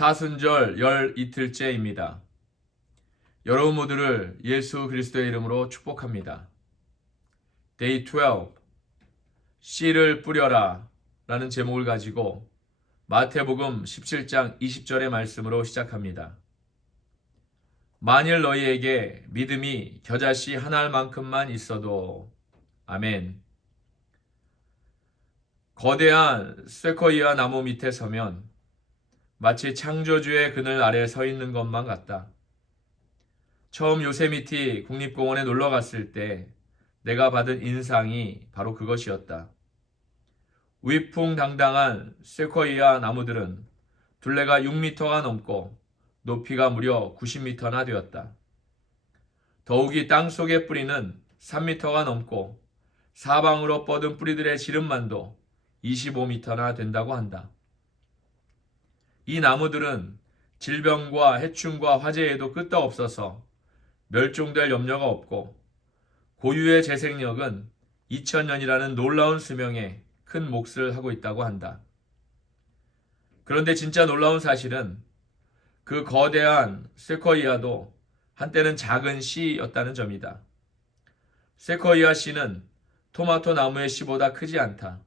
사순절 열 이틀째입니다. 여러분 모두를 예수 그리스도의 이름으로 축복합니다. Day 12, 씨를 뿌려라 라는 제목을 가지고 마태복음 17장 20절의 말씀으로 시작합니다. 만일 너희에게 믿음이 겨자씨 한 알만큼만 있어도 아멘. 거대한 쇠코이아 나무 밑에 서면 마치 창조주의 그늘 아래 서 있는 것만 같다. 처음 요세미티 국립공원에 놀러 갔을 때 내가 받은 인상이 바로 그것이었다. 위풍당당한 쇠코이아 나무들은 둘레가 6m가 넘고 높이가 무려 90m나 되었다. 더욱이 땅속의 뿌리는 3m가 넘고 사방으로 뻗은 뿌리들의 지름만도 25m나 된다고 한다. 이 나무들은 질병과 해충과 화재에도 끄떡없어서 멸종될 염려가 없고 고유의 재생력은 2000년이라는 놀라운 수명에 큰 몫을 하고 있다고 한다. 그런데 진짜 놀라운 사실은 그 거대한 쇠코이아도 한때는 작은 씨였다는 점이다. 쇠코이아 씨는 토마토 나무의 씨보다 크지 않다.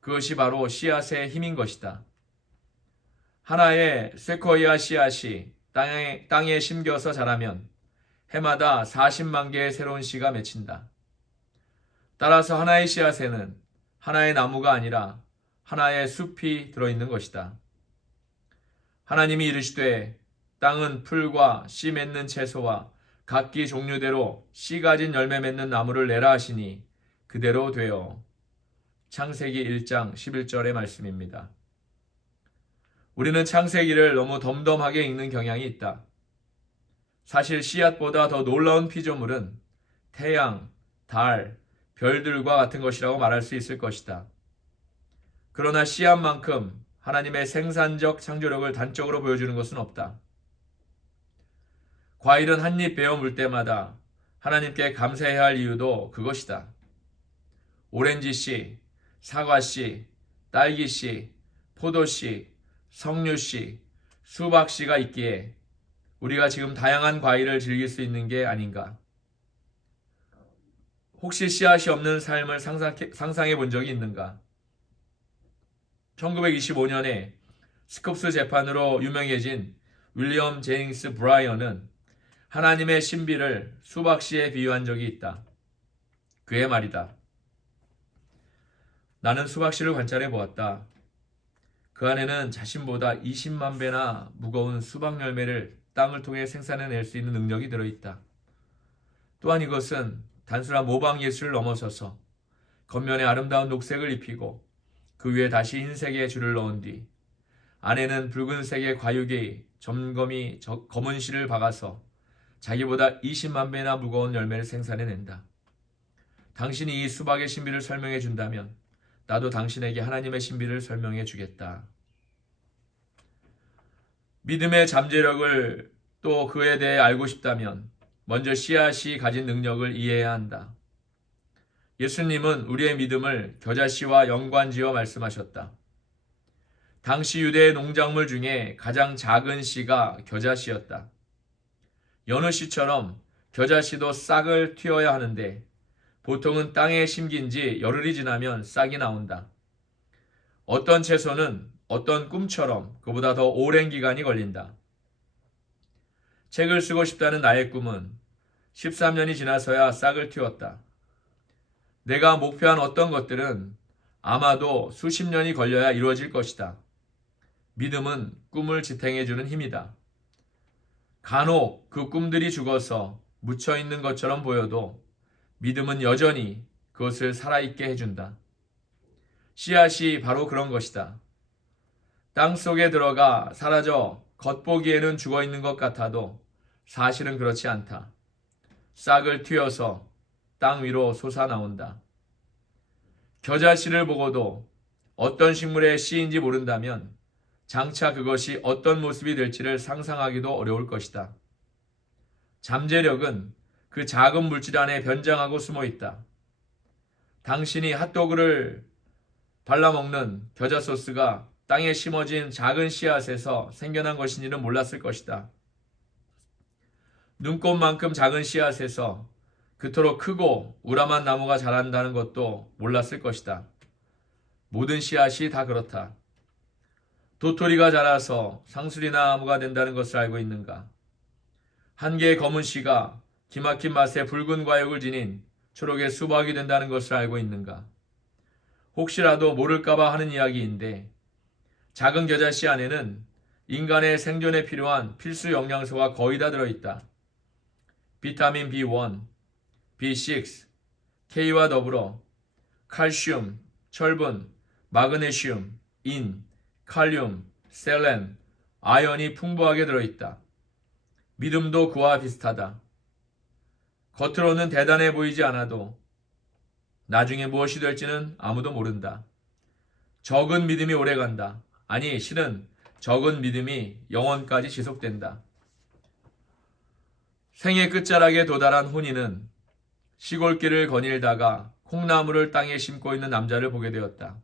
그것이 바로 씨앗의 힘인 것이다. 하나의 쇠코이아 씨앗이 땅에 심겨서 자라면 해마다 40만 개의 새로운 씨가 맺힌다. 따라서 하나의 씨앗에는 하나의 나무가 아니라 하나의 숲이 들어있는 것이다. 하나님이 이르시되 땅은 풀과 씨 맺는 채소와 각기 종류대로 씨 가진 열매 맺는 나무를 내라 하시니 그대로 되어. 창세기 1장 11절의 말씀입니다. 우리는 창세기를 너무 덤덤하게 읽는 경향이 있다. 사실 씨앗보다 더 놀라운 피조물은 태양, 달, 별들과 같은 것이라고 말할 수 있을 것이다. 그러나 씨앗만큼 하나님의 생산적 창조력을 단적으로 보여주는 것은 없다. 과일은 한 입 베어 물 때마다 하나님께 감사해야 할 이유도 그것이다. 오렌지씨, 사과씨, 딸기씨, 포도씨, 석류씨, 수박씨가 있기에 우리가 지금 다양한 과일을 즐길 수 있는 게 아닌가. 혹시 씨앗이 없는 삶을 상상해 본 적이 있는가? 1925년에 스쿰스 재판으로 유명해진 윌리엄 제닝스 브라이언은 하나님의 신비를 수박씨에 비유한 적이 있다. 그의 말이다. 나는 수박씨를 관찰해 보았다. 그 안에는 자신보다 20만 배나 무거운 수박 열매를 땅을 통해 생산해낼 수 있는 능력이 들어있다. 또한 이것은 단순한 모방 예술을 넘어서서 겉면에 아름다운 녹색을 입히고 그 위에 다시 흰색의 줄을 넣은 뒤 안에는 붉은색의 과육이 점검이 검은 실을 박아서 자기보다 20만 배나 무거운 열매를 생산해낸다. 당신이 이 수박의 신비를 설명해 준다면 나도 당신에게 하나님의 신비를 설명해 주겠다. 믿음의 잠재력을 또 그에 대해 알고 싶다면 먼저 씨앗이 가진 능력을 이해해야 한다. 예수님은 우리의 믿음을 겨자씨와 연관지어 말씀하셨다. 당시 유대의 농작물 중에 가장 작은 씨가 겨자씨였다. 여느 씨처럼 겨자씨도 싹을 틔어야 하는데 보통은 땅에 심긴 지 열흘이 지나면 싹이 나온다. 어떤 채소는 어떤 꿈처럼 그보다 더 오랜 기간이 걸린다. 책을 쓰고 싶다는 나의 꿈은 13년이 지나서야 싹을 틔웠다. 내가 목표한 어떤 것들은 아마도 수십 년이 걸려야 이루어질 것이다. 믿음은 꿈을 지탱해주는 힘이다. 간혹 그 꿈들이 죽어서 묻혀있는 것처럼 보여도 믿음은 여전히 그것을 살아있게 해준다. 씨앗이 바로 그런 것이다. 땅 속에 들어가 사라져 겉보기에는 죽어있는 것 같아도 사실은 그렇지 않다. 싹을 틔어서 땅 위로 솟아나온다. 겨자씨를 보고도 어떤 식물의 씨인지 모른다면 장차 그것이 어떤 모습이 될지를 상상하기도 어려울 것이다. 잠재력은 그 작은 물질 안에 변장하고 숨어 있다. 당신이 핫도그를 발라먹는 겨자 소스가 땅에 심어진 작은 씨앗에서 생겨난 것인지는 몰랐을 것이다. 눈꽃만큼 작은 씨앗에서 그토록 크고 우람한 나무가 자란다는 것도 몰랐을 것이다. 모든 씨앗이 다 그렇다. 도토리가 자라서 상수리나무가 된다는 것을 알고 있는가? 한 개의 검은 씨가 기막힌 맛의 붉은 과육을 지닌 초록의 수박이 된다는 것을 알고 있는가? 혹시라도 모를까봐 하는 이야기인데 작은 겨자씨 안에는 인간의 생존에 필요한 필수 영양소가 거의 다 들어있다. 비타민 B1, B6, K와 더불어 칼슘, 철분, 마그네슘, 인, 칼륨, 셀렌, 아연이 풍부하게 들어있다. 믿음도 그와 비슷하다. 겉으로는 대단해 보이지 않아도 나중에 무엇이 될지는 아무도 모른다. 적은 믿음이 오래간다. 아니, 실은 적은 믿음이 영원까지 지속된다. 생의 끝자락에 도달한 혼인은 시골길을 거닐다가 콩나물을 땅에 심고 있는 남자를 보게 되었다.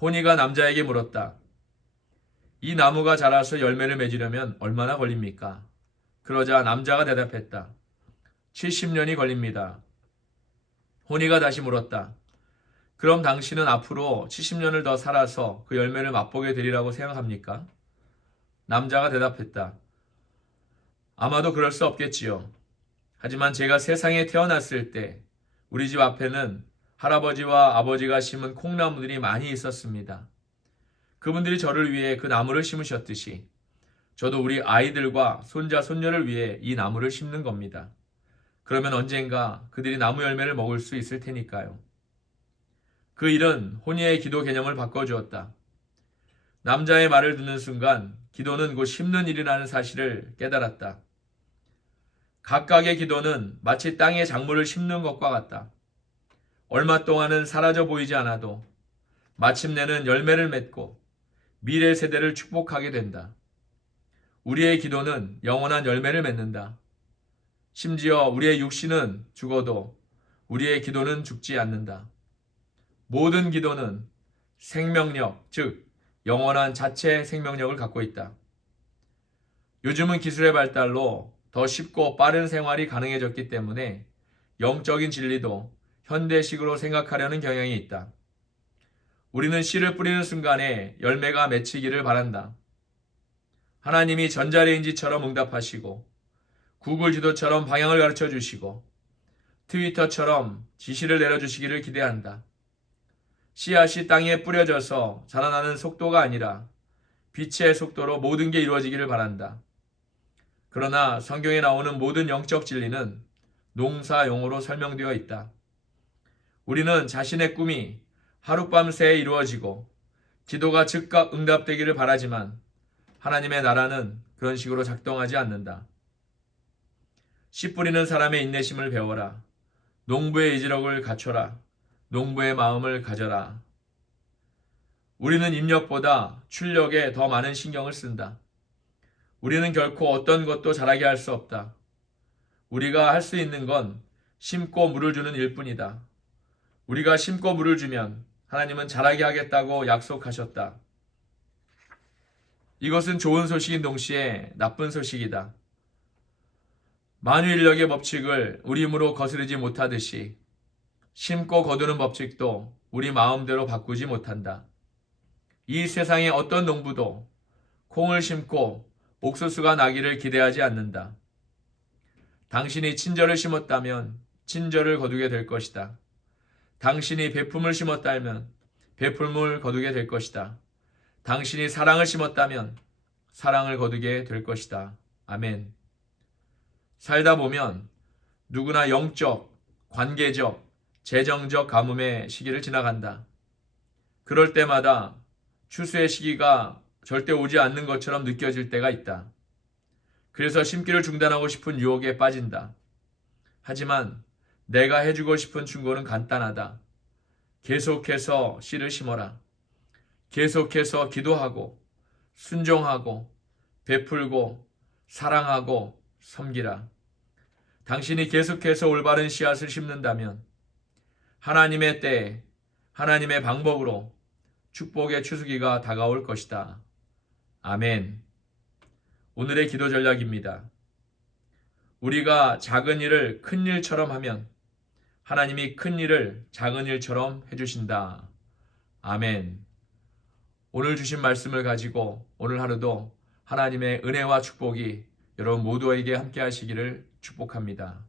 혼이가 남자에게 물었다. 이 나무가 자라서 열매를 맺으려면 얼마나 걸립니까? 그러자 남자가 대답했다. 70년이 걸립니다. 혼이가 다시 물었다. 그럼 당신은 앞으로 70년을 더 살아서 그 열매를 맛보게 되리라고 생각합니까? 남자가 대답했다. 아마도 그럴 수 없겠지요. 하지만 제가 세상에 태어났을 때 우리 집 앞에는 할아버지와 아버지가 심은 콩나무들이 많이 있었습니다. 그분들이 저를 위해 그 나무를 심으셨듯이 저도 우리 아이들과 손자, 손녀를 위해 이 나무를 심는 겁니다. 그러면 언젠가 그들이 나무 열매를 먹을 수 있을 테니까요. 그 일은 혼이의 기도 개념을 바꿔주었다. 남자의 말을 듣는 순간 기도는 곧 심는 일이라는 사실을 깨달았다. 각각의 기도는 마치 땅에 작물을 심는 것과 같다. 얼마 동안은 사라져 보이지 않아도 마침내는 열매를 맺고 미래 세대를 축복하게 된다. 우리의 기도는 영원한 열매를 맺는다. 심지어 우리의 육신은 죽어도 우리의 기도는 죽지 않는다. 모든 기도는 생명력, 즉 영원한 자체 생명력을 갖고 있다. 요즘은 기술의 발달로 더 쉽고 빠른 생활이 가능해졌기 때문에 영적인 진리도 현대식으로 생각하려는 경향이 있다. 우리는 씨를 뿌리는 순간에 열매가 맺히기를 바란다. 하나님이 전자레인지처럼 응답하시고 구글 지도처럼 방향을 가르쳐 주시고 트위터처럼 지시를 내려주시기를 기대한다. 씨앗이 땅에 뿌려져서 자라나는 속도가 아니라 빛의 속도로 모든 게 이루어지기를 바란다. 그러나 성경에 나오는 모든 영적 진리는 농사용어로 설명되어 있다. 우리는 자신의 꿈이 하룻밤새에 이루어지고 기도가 즉각 응답되기를 바라지만 하나님의 나라는 그런 식으로 작동하지 않는다. 씨 뿌리는 사람의 인내심을 배워라. 농부의 이지력을 갖춰라. 농부의 마음을 가져라. 우리는 입력보다 출력에 더 많은 신경을 쓴다. 우리는 결코 어떤 것도 잘하게 할 수 없다. 우리가 할 수 있는 건 심고 물을 주는 일뿐이다. 우리가 심고 물을 주면 하나님은 잘하게 하겠다고 약속하셨다. 이것은 좋은 소식인 동시에 나쁜 소식이다. 만유인력의 법칙을 우리 힘으로 거스르지 못하듯이 심고 거두는 법칙도 우리 마음대로 바꾸지 못한다. 이 세상의 어떤 농부도 콩을 심고 옥수수가 나기를 기대하지 않는다. 당신이 친절을 심었다면 친절을 거두게 될 것이다. 당신이 베품을 심었다면 베품을 거두게 될 것이다. 당신이 사랑을 심었다면 사랑을 거두게 될 것이다. 아멘. 살다 보면 누구나 영적, 관계적, 재정적 가뭄의 시기를 지나간다. 그럴 때마다 추수의 시기가 절대 오지 않는 것처럼 느껴질 때가 있다. 그래서 심기를 중단하고 싶은 유혹에 빠진다. 하지만 내가 해주고 싶은 충고는 간단하다. 계속해서 씨를 심어라. 계속해서 기도하고 순종하고 베풀고 사랑하고 섬기라. 당신이 계속해서 올바른 씨앗을 심는다면 하나님의 때에 하나님의 방법으로 축복의 추수기가 다가올 것이다. 아멘. 오늘의 기도 전략입니다. 우리가 작은 일을 큰 일처럼 하면 하나님이 큰 일을 작은 일처럼 해주신다. 아멘. 오늘 주신 말씀을 가지고 오늘 하루도 하나님의 은혜와 축복이 여러분 모두에게 함께 하시기를 축복합니다.